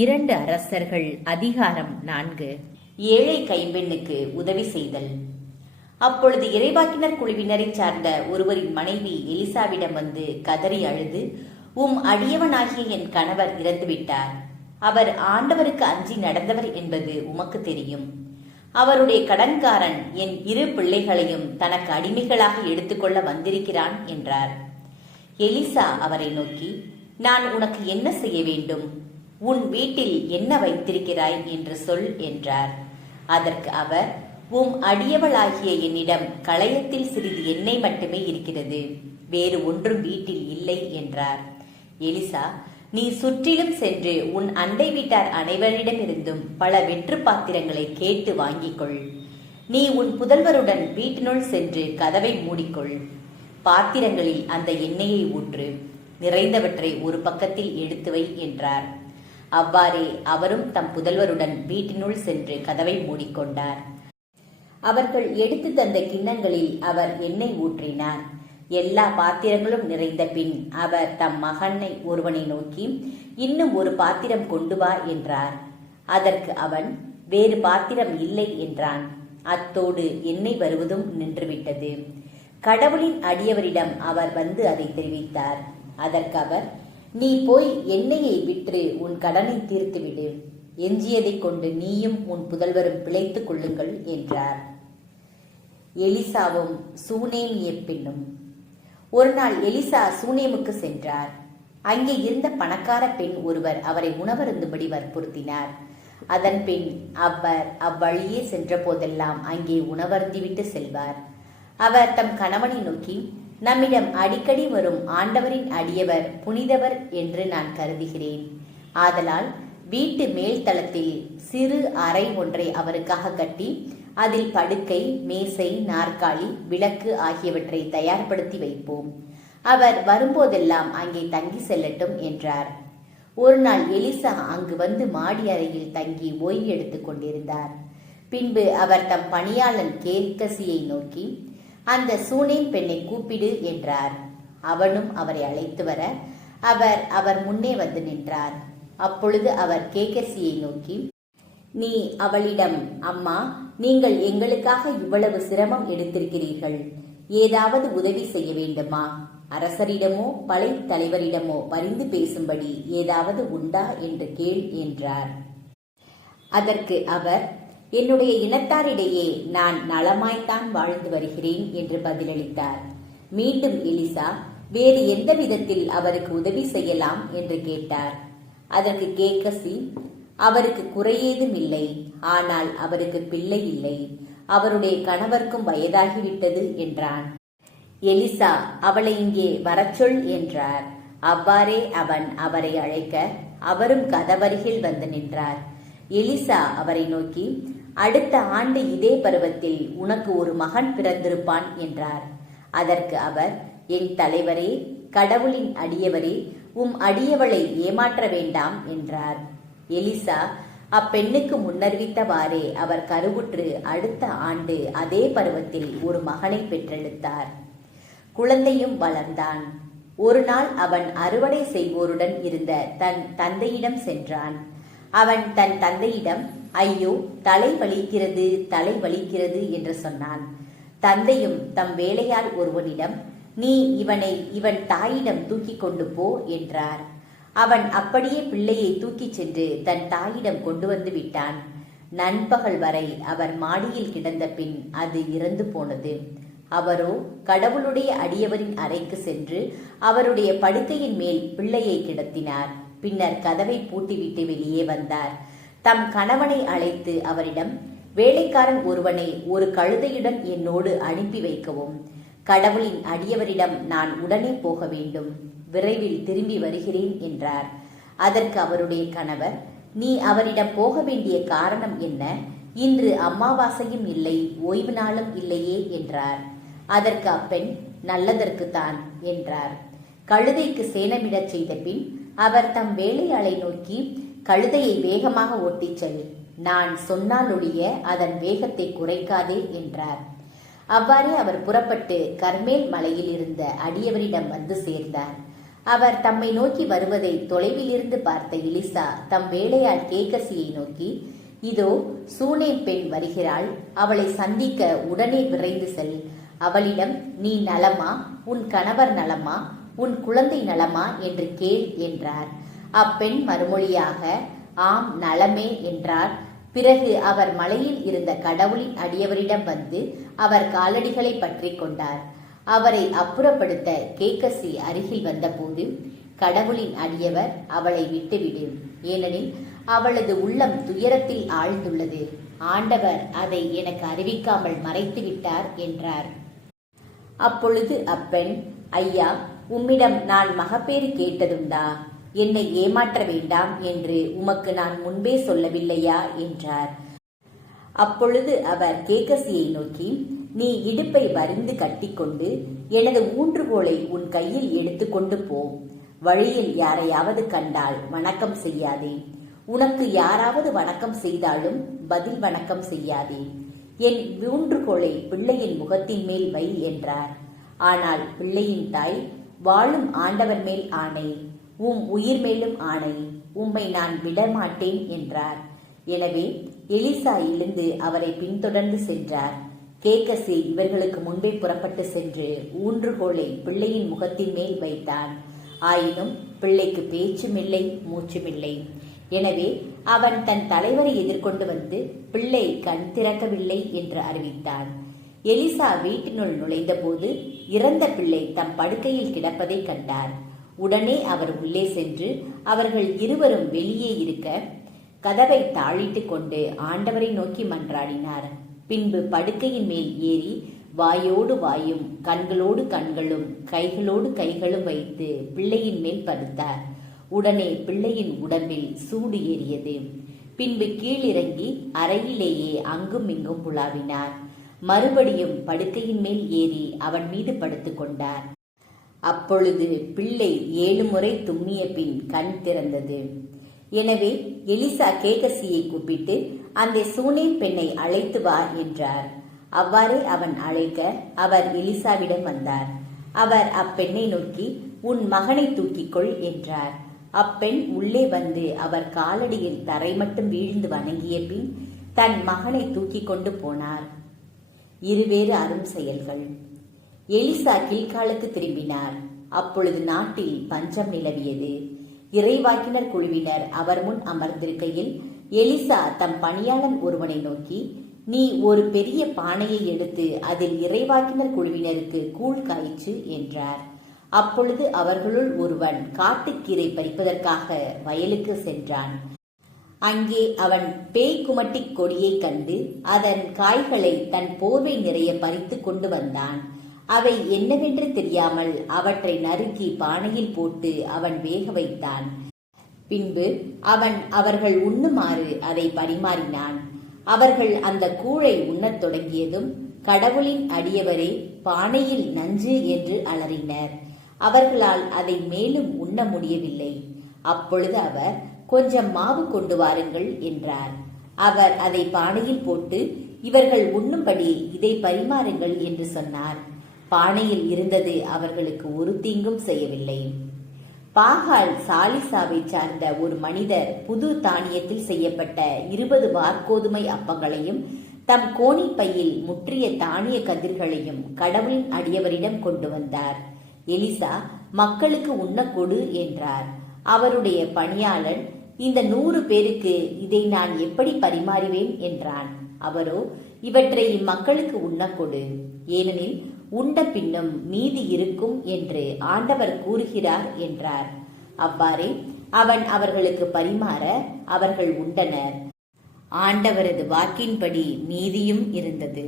இரண்டு அரசர்கள் அதிகாரம் 4. ஏழை கைம்பெண்ணுக்கு உதவி செய்தல். அப்பொழுது இறைவாக்கினர் குழுவினரை சார்ந்த ஒருவரின் மனைவி எலிசாவிடம் வந்து கதறி அழுது, உம் அடியவனாகிய என் கணவர் இறந்துவிட்டார். அவர் ஆண்டவருக்கு அஞ்சி நடந்தவர் என்பது உமக்கு தெரியும். அவருடைய கடன்காரன் என் 2 பிள்ளைகளையும் தனக்கு அடிமைகளாக எடுத்துக்கொள்ள வந்திருக்கிறான் என்றார். எலிசா அவரை நோக்கி, நான் உனக்கு என்ன செய்ய வேண்டும்? உன் வீட்டில் என்ன வைத்திருக்கிறாய் என்று சொல் என்றார். அதற்கு அவர், உம் அடியவளாகிய என்னிடம் களையத்தில் சிறிது எண்ணெய் மட்டுமே இருக்கிறது, வேறு ஒன்றும் வீட்டில் இல்லை என்றார். எலிசா, நீ சுற்றிலும் சென்று உன் அண்டை வீட்டார் அனைவரிடமிருந்தும் பல வெற்று பாத்திரங்களை கேட்டு வாங்கிக் கொள். நீ உன் புதல்வருடன் வீட்டினுள் சென்று கதவை மூடிக்கொள். பாத்திரங்களில் அந்த எண்ணெயை ஊற்று, நிறைந்தவற்றை ஒரு பக்கத்தில் எடுத்து வை என்றார். அவ்வாறே அவரும் தம் புதல்வருடன் வீட்டினுள் சென்று கதவை மூடிக்கொண்டார். அவர்கள் எடுத்து தந்த கிண்ணங்களில் அவர் எண்ணெய் ஊற்றினார். எல்லா பாத்திரங்களும் நிறைந்த பின் அவர் தம் மகனை ஒருவனை நோக்கி, இன்னும் ஒரு பாத்திரம் கொண்டு வா என்றார். அதற்கு அவன், வேறு பாத்திரம் இல்லை என்றான். அத்தோடு எண்ணெய் வருவதும் நின்றுவிட்டது. கடவுளின் அடியவரிடம் அவர் வந்து அதை தெரிவித்தார். அதற்கு அவர், நீ போய் எண்ணெயை விற்று உன் கடனை தீர்த்துவிடு, எஞ்சியதை கொண்டு நீயும் உன் புதல்வரும் பிழைத்துக் கொள்ளுங்கள் என்றார். எலிசாவும் சூனேமிய பெண்ணும். ஒரு நாள் எலிசா சூனேமுக்கு சென்றார். அங்கே இருந்த பணக்கார பெண் ஒருவர் அவரை உணவருந்தும்படி வற்புறுத்தினார். அதன் பின் அவர் அவ்வழியே சென்ற போதெல்லாம் அங்கே உணவருந்திவிட்டு செல்வார். அவர் தம் கணவனை நோக்கி, நம்மிடம் அடிக்கடி வரும் ஆண்டவரின் அடியவர் புனிதவர் என்று நான் கருதுகிறேன். ஆதலால் வீட்டு மேல் தளத்தில் சிறு அறை ஒன்றை அவருக்காக கட்டி அதில் படுக்கை, மேசை, நாற்காலி, விளக்கு ஆகியவற்றை தயார்படுத்தி வைப்போம். அவர் வரும்போதெல்லாம் அங்கே தங்கி செல்லட்டும் என்றார். ஒரு நாள் எலிசா அங்கு வந்து மாடி அறையில் தங்கி ஓய்வு எடுத்துக் கொண்டிருந்தார். பின்பு அவர் தம் பணியாளன் கேக்கசியை நோக்கி, அந்த சூனேம் பெண்ணை கூப்பிடு என்றார். அவனும் அவரை அழைத்து வர அவர் முன்னே வந்து நின்றார். அப்பொழுது அவர் கேக்கசியை நோக்கி, நீ அவளிடம், அம்மா, நீங்கள் எங்களுக்காக இவ்வளவு சிரமம் எடுத்திருக்கிறீர்கள், ஏதாவது உதவி செய்ய வேண்டுமா? அரசரிடமோ படை தலைவரிடமோ பரிந்து பேசும்படி ஏதாவது உண்டா என்று கேள் என்றார். அதற்கு அவர், என்னுடைய இனத்தாரிடையே நான் நலமாய்த்தான் வாழ்ந்து வருகிறேன் என்று பதிலளித்தார். மீண்டும் எலிசா, வேறு எந்த விதத்தில் அவருக்கு உதவி செய்யலாம் என்று கேட்டார். அதற்கு கேக்கசி, அவருக்கு குறையேதும் இல்லை, ஆனால் அவருக்கு பிள்ளை இல்லை, அவருடைய கணவர்க்கும் வயதாகிவிட்டது என்றான். எலிசா, அவளை இங்கே வரச்சொல் என்றார். அவ்வாறே அவன் அவரை அழைக்க அவரும் கதவருகில் வந்து நின்றார். எலிசா அவரை நோக்கி, அடுத்த ஆண்டு இதே பருவத்தில் உனக்கு ஒரு மகன் பிறந்திருப்பான் என்றார். அதற்கு அவர், என் தலைவரே, கடவுளின் அடியவரே, உம் அடியவளை ஏமாற்ற வேண்டாம் என்றார். எலிசா அப்பெண்ணுக்கு முன்னறிவித்தவாறே அவர் கருவுற்று அடுத்த ஆண்டு அதே பருவத்தில் ஒரு மகனை பெற்றெடுத்தார். குழந்தையும் வளர்ந்தான். ஒரு நாள் அவன் அறுவடை செய்வோருடன் இருந்த தன் தந்தையிடம் சென்றான். அவன் தன் தந்தையிடம், ஐயோ, தலை வலிக்கிறது, தலை வலிக்கிறது என்று சொன்னான். தந்தையும் தம் வேலையால் ஒருவனிடம், நீ இவனை இவன் தாயிடம் தூக்கி கொண்டு போ என்றார். அவன் அப்படியே பிள்ளையை தூக்கிச் சென்று தன் தாயிடம் கொண்டு வந்து விட்டான். நண்பகல் வரை அவர் மாடியில் கிடந்த பின் அது இறந்து போனது. அவரோ கடவுளுடைய அடியவரின் அறைக்கு சென்று அவருடைய படுக்கையின் மேல் பிள்ளையை கிடத்தினார். பின்னர் கதவை பூட்டிவிட்டு வெளியே வந்தார். தம் கணவனை அழைத்து அவரிடம், வேலைக்காரன் ஒருவனை ஒரு கழுதையுடன் என்னோடு அனுப்பி வைக்கவும், கடவுளின் அடியவரிடம் நான் உடனே போக வேண்டும், விரைவில் திரும்பி வருகிறேன் என்றார். அதற்கு அவருடைய கணவர், நீ அவரிடம் போக வேண்டிய காரணம் என்ன? இன்று அமாவாசையும் இல்லை, ஓய்வு நாளும் இல்லையே என்றார். அதற்கு அப்பெண், நல்லதற்குத்தான் என்றார். கழுதைக்கு சேணமிடச் செய்த பின் அவர் தம் வேலையாளை நோக்கி, கழுதையை வேகமாக ஓட்டிச் செல், நான் சொன்னாலொழிய அதன் வேகத்தை குறைக்காதே என்றார். அவ்வாறே அவர் புறப்பட்டு கர்மேல் மலையில் இருந்த அடியவரிடம் வந்து சேர்ந்தார். அவர் தம்மை நோக்கி வருவதை தொலைவிலிருந்து பார்த்த எலிசா தம் வேலையாள் கேகசியை நோக்கி, இதோ சூனேம் பெண் வருகிறாள், அவளை சந்திக்க உடனே விரைந்து செல். அவளிடம், நீ நலமா, உன் கணவர் நலமா, உன் குழந்தை நலமா என்று கேள் என்றார். அப்பெண் மறுமொழியாக, ஆம் நலமே என்றார். பிறகு அவர் மலையில் இருந்த கடவுளின் அடியவரிடம் வந்து அவர் காலடிகளை பற்றி கொண்டார். அவரை அப்புறப்படுத்த கேகசி அருகில் வந்தபோது, கடவுளின் அடியவர், அவளை விட்டுவிடு, ஏனெனில் அவளது உள்ளம் துயரத்தில் ஆழ்ந்துள்ளது. ஆண்டவர் அதை எனக்கு அறிவிக்காமல் மறைத்து விட்டார் என்றார். அப்பொழுது அப்பெண், ஐயா, உம்மிடம் நான் மகப்பேறு கேட்டதுண்டா? என்னை ஏமாற்ற வேண்டாம் என்று உமக்கு நான் முன்பே சொல்லவில்லையா என்றார். அப்பொழுது அவர் கேகசியை நோக்கி, நீ இடுப்பை வரிந்து கட்டிக்கொண்டு எனது ஊன்றுகோலை உன் கையில் எடுத்துக்கொண்டு போ. வழியில் யாரையாவது கண்டால் வணக்கம் செய்யாதே. உனக்கு யாராவது வணக்கம் செய்தாலும் பதில் வணக்கம் செய்யாதே. என் ஊன்றுகோலை பிள்ளையின் முகத்தின் மேல் வை என்றார். ஆனால் பிள்ளையின் தாய், வாழும் ஆண்டவர் மேல் ஆணை, உம் உயிர் மேலும் ஆணை, உம்மை நான் விடமாட்டேன் என்றார். எனவே எலிசா எழுந்து அவரை பின்தொடர்ந்து சென்றார். கேகசி இவர்களுக்கு முன்பே புறப்பட்டு சென்று ஊன்றுகோலை பிள்ளையின் முகத்தின் மேல் வைத்தான். ஆயினும் பிள்ளைக்கு பேச்சுமில்லை, மூச்சுமில்லை. எனவே அவன் தன் தலைவரை எதிர்கொண்டு வந்து, பிள்ளை கண் திறக்கவில்லை என்று அறிவித்தான். எலிசா வீட்டினுள் நுழைந்தபோது இறந்த பிள்ளை தம் படுக்கையில் கிடப்பதை கண்டார். உடனே அவர் உள்ளே சென்று அவர்கள் இருவரும் வெளியே இருக்க கதவை தாழிட்டு கொண்டு ஆண்டவரை நோக்கி மன்றாடினார். பின்பு படுக்கையின் மேல் ஏறி வாயோடு வாயும், கண்களோடு கண்களும், கைகளோடு கைகளும் வைத்து பிள்ளையின் மேல் படுத்தார். உடனே பிள்ளையின் உடம்பில் சூடு ஏறியது. பின்பு கீழிறங்கி அறையிலேயே அங்கும் இங்கும் புலாவினார். மறுபடியும் படுக்கையின் மேல் ஏறி அவன் மீது படுத்து கொண்டார். அப்பொழுது பிள்ளை 7 முறை தும்மிய பின் கண் திறந்தது. எனவே எலிசா கேகசியை கூப்பிட்டு, அந்த சூனேம் பெண்ணை அழைத்து வா என்றார். அவ்வாறே அவன் அழைக்க அவர் எலிசாவிடம் வந்தார். அவர் அப்பெண்ணை நோக்கி, உன் மகனை தூக்கிக்கொள் என்றார். அப்பெண் உள்ளே வந்து அவர் காலடியில் தரை மட்டும் வீழ்ந்து வணங்கிய பின் தன் மகனை தூக்கி கொண்டு போனார். இருவேறு அரும் செயல்கள். எலிசா கில்காலுக்கு திரும்பினார். அப்பொழுது நாட்டில் பஞ்சம் நிலவியது. இறைவாக்கினர் குழுவினர் அவர் முன் அமர்ந்திருக்கையில் எலிசா தம் பணியாளன் ஒருவனை நோக்கி, நீ ஒரு பெரிய பானையை எடுத்து அதில் இறைவாக்கினர் குழுவினருக்கு கூழ் காய்ச்சு என்றார். அப்பொழுது அவர்களுள் ஒருவன் காட்டுக்கீரை பறிப்பதற்காக வயலுக்கு சென்றான். அங்கே அவன் பேய் குமட்டி கொடியை கண்டு அதன் காய்களை தன் போர்வை நிறைய பறித்து கொண்டு வந்தான். அவை என்னவென்று தெரியாமல் அவற்றை நறுக்கி பானையில் போட்டு அவன் வேக வைத்தான். பின்பு அவன் அவர்கள் உண்ணுமாறு அதை பரிமாறினான். அவர்கள் அந்த கூழை உண்ணத் தொடங்கியதும், கடவுளின் அடியவரே, பானையில் நஞ்சு என்று அலறினர். அவர்களால் அதை மேலும் உண்ண முடியவில்லை. அப்பொழுது அவர், கொஞ்சம் மாவு கொண்டு வாருங்கள் என்றார். அவர் அதை பானையில் போட்டு, இவர்கள் உண்ணும்படி இதை பரிமாறுங்கள் என்று சொன்னார். பானையில் இருந்தது அவர்களுக்கு ஒரு தீங்கும் செய்யவில்லை. பாகால் சாலிசாவை சார்ந்த ஒரு மனிதர் புது தானியத்தில் செய்யப்பட்ட 20 வார்கோதுமை அப்பங்களையும் தம் கோணி பையில் முற்றிய தானிய கதிர்களையும் கடவுளின் அடியவரிடம் கொண்டு வந்தார். எலிசா, மக்களுக்கு உண்ண கொடு என்றார். அவருடைய பணியாளன், இந்த 100 பேருக்கு இதை நான் எப்படி பரிமாறுவேன் என்றான். அவரோ, இவற்றை இம்மக்களுக்கு உண்ண கொடு, ஏனெனில் உண்ட பின்னும் மீதி இருக்கும் என்று ஆண்டவர் கூறுகிறார் என்றார். அவ்வாறே அவன் அவர்களுக்கு பரிமாற அவர்கள் உண்டனர். ஆண்டவரது வாக்கின்படி மீதியும் இருந்தது.